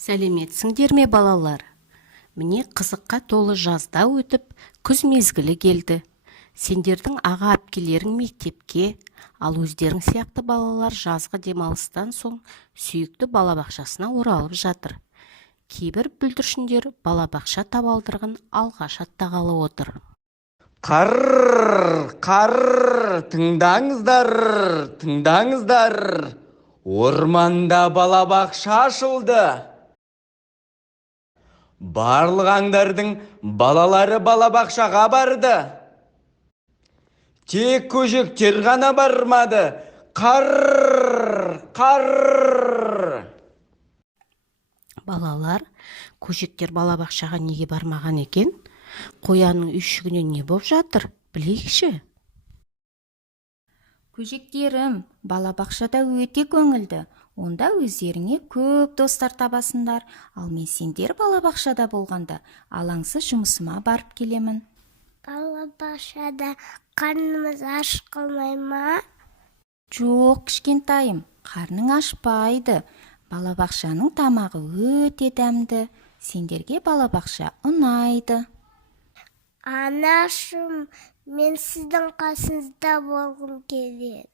Сәлеметсіңдер ме балалар? Міне қызыққа толы жазда өтіп, күз мезгілі келді. Сендердің аға әпкелерің мектепке, ал өздерің сияқты балалар жазғы демалыстан соң сүйікті балабақшасына оралып жатыр. Кейбір бүлдіршіндер балабақша табалдырығын алғаш аттағалы отыр. Қарр, тыңдаңыздар, тыңдаңыздар. Орманда балабақша ашылды. Барлық аңдардың балалары балабақшаға барды. Тек көжектер ғана бармады. Қарр. Балалар, көжектер балабақшаға неге бармаған екен? Қоянның үйшігіне не боп жатыр? Білейікші. Көжектерім, балабақшада өте көңілді. Онда өздеріңе көп достар табасындар. Ал мен сендер балабақшада болғанда алаңсыз жұмысыма барып келемін. Балабақшада қарнымыз аш қалмай ма? Жоқ, кішкентайым, қарның ашпайды. Балабақшаның тамағы өте дәмді. Сендерге балабақша ұнайды. Анашым, мен сіздің қасыңызда болғым келеді.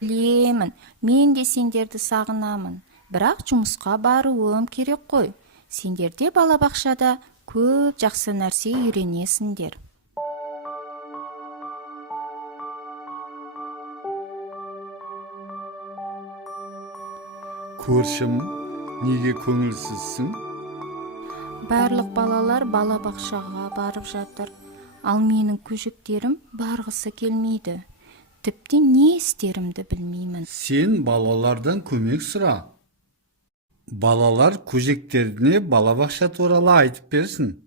Білемін, мен де сендерді сағынамын. Бірақ жұмысқа баруым керек қой. Сендерде балабақшада көп жақсы нәрсе үйренесіңдер. Көршім, неге көңілсізсің? Барлық балалар балабақшаға барып жатыр. Ал менің көжектерім барғысы келмейді. Тіпті не істерімді білмеймін. Сен балалардан көмек сұра. Балалар көжектеріне балабақша туралы айтып берсін.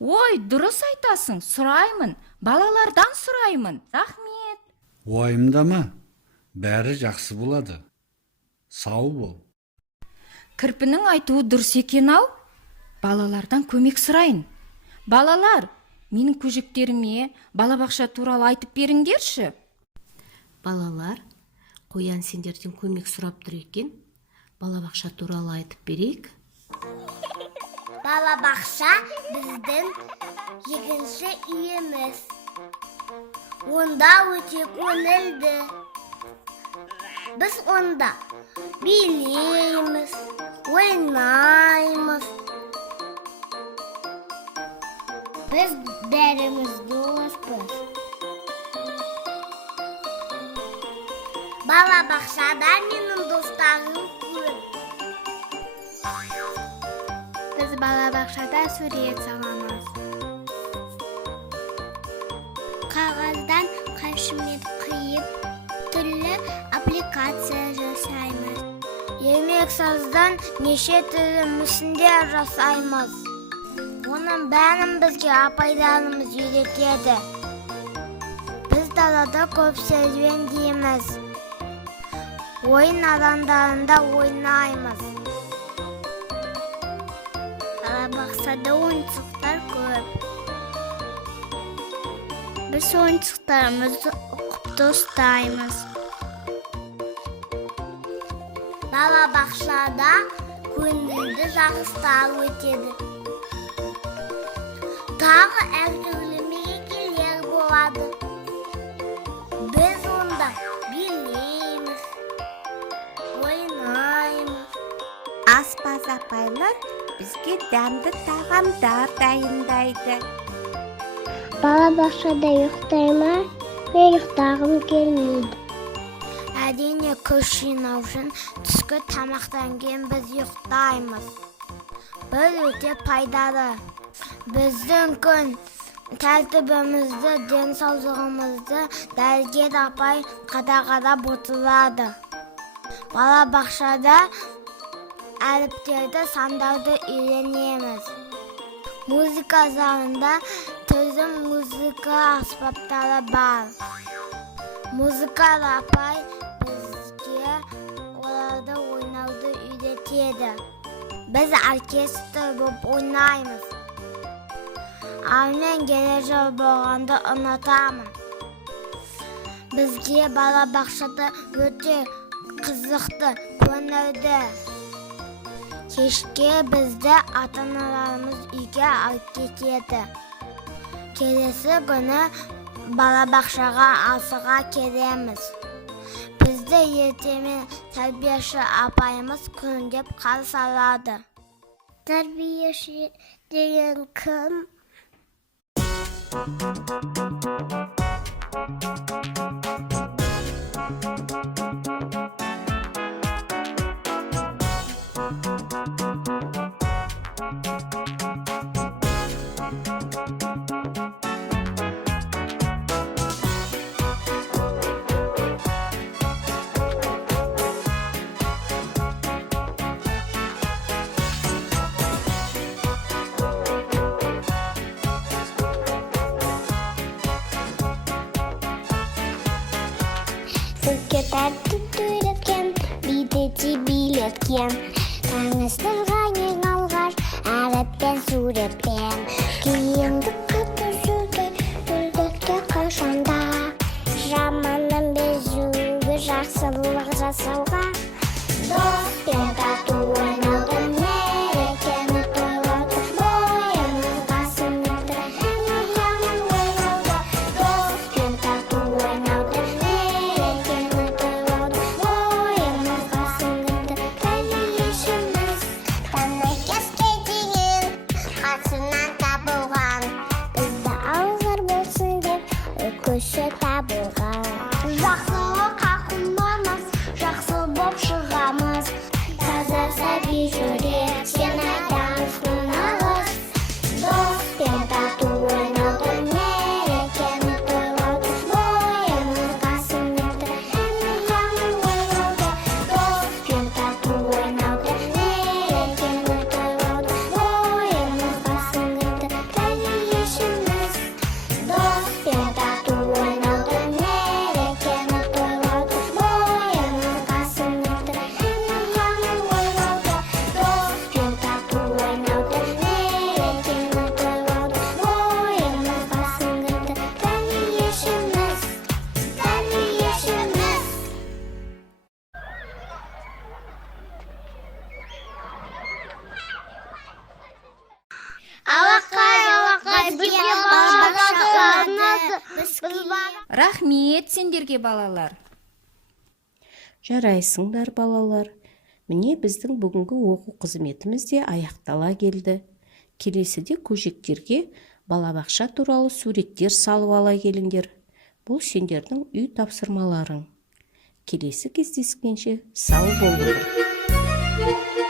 Ой, дұрыс айтасың, сұраймын. Балалардан сұраймын. Рахмет. Уайымдама, бәрі жақсы болады. Сау бол. Кірпінің айтуы дұрыс екен-ау. Балалардан көмек сұрайын. Балалар, менің көжектеріме балабақша туралы айтып беріңдерші. Балалар, қоян сендерден көмек сұрап тұр екен. Балабақша туралы айтып берейік. Балабақша біздің екінші үйіміз. Онда өте көңілді. Біз онда билейміз, ойнаймыз. Біз бәріміз доспыз. Балабақшада менің достарым көп. Біз балабақшада сурет саламыз. Қағаздан қашымен қиып, түрлі аппликация жасаймыз. Емексаздан неше түрлі мүсіндер жасаймыз. Оның бәрін бізге апайдарымыз үйретеді. Біз далада көп серуендейміз. Ойын алаңдарында ойнаймыз. Балабақшада ойыншықтар көп. Біз ойыншықтарымызды ұқыпты ұстаймыз. Балабақшада көңілді жарыстар өтеді. Тағы әртүрлі мерекелер болады. Біз онда билейміз, ойнаймыз. Аспаз апайлар бізге дәмді тағамдар дайындайды. Балабақшада ұйықтайма, мен ұйықтағым келмейді. Әрине күш жинау үшін түскі тамақтан кейін біз ұйықтаймыз. Бұл өте пайдалы. Біздің күн тәртібімізді, денсаулығымызды дәрігер апай қадағалап отырады. Балабақшада әріптерді, сандарды үйренеміз. Музыка залында түрлі музыка аспаптары бар. Музыкалы апай бізге оларды ойнауды үйретеді. Біз оркестр болып ойнаймыз. Ал мен келе жыл болғанды ұнатамын. Бізге балабақшада өте қызықты, көңілді. Кешке бізді ата-аналарымыз үйге алып кетеді. Келесі күні балабақшаға асыға келеміз. Бізді ертемен тәрбиеші апайымыз күндеп қарсы алады. Тәрбиеші деген кім? Секретарь үйреткен, бидети билеткен. Таңыстырға ең алғаш, әріппен суретпен. Кейінгі күтізуге, үлдетке қашанда. Жаманның безуге, жақсылық жасауға. Доспен тату ойнауды, мерекені тойлауды. Бойының қасын өлтіріп, жаман ойлауды. Доспен тату ойнауды, мерекені тойлауды. Бойының қасын өлтіріп, тәрбиешіміз таңдай кеске дейін қасынан табылған. Бізді алғыр болсын деп өкіші табылған. Жақсылық қақымамыз, жақсы боп шығамыз. Таза сәби жүрек, сен айтамыз нағыз. Доспен тату ойнауды, мерекені тойлауды. Бойының қасын өлтіріп, жаман ойлауды. Доспен тату ойнауды, мерекені тойлауды. Бойының қасын өлтіріп, тәрбиешіміз. Доспен тату ойнауды, мерекені тойлауды. Бойының қасын өлтіріп, жаман ойлауды. Доспен тату ойнауды, мерекені тойлауды. Бойының қасын өлтіріп, тәрбиешіміз. Тәрбиешіміз. Алақай, бізге балабақшаға Рахмет сендерге балалар. Жарайсыңдар балалар. Міне біздің бүгінгі оқу қызметіміз де аяқтала келді. Келесіде көжектерге балабақша туралы суреттер салып ала келіңдер. Бұл сендердің үй тапсырмаларың. Келесі кездескенше сау болыңдар.